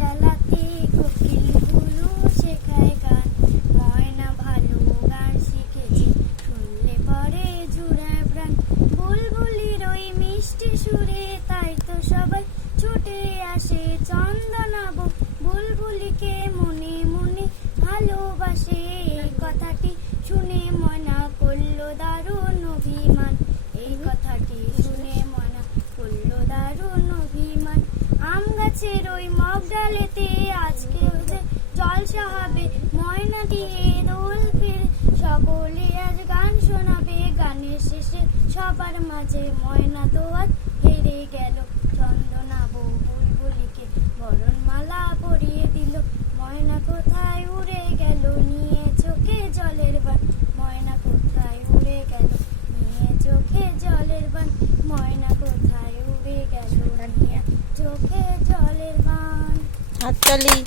পাঠশালাতে কোকিল গুরু শেখায় গান। ময়না ভালো গান শিখেছে, শুনলে পরে জুড়ায় প্রাণ। বুলবুলির ওই মিষ্টি সুরে তাই তো সবাই ছুটে আসে চন্দনাবু। বুলবুলিকে মনে মনে ভালোবাসে, এই কথাটি শুনে ময়না করল দারুণ অভিমান। এই কথাটি গাছের ওই মগ ডালেতে আজকে জলসা হবে, ময়না দিয়ে দোল ফির। সকলে আজ গান শোনাবে, গানের শেষে সবার মাঝে ময়না তো আজ হেরে গেল। हाथ चली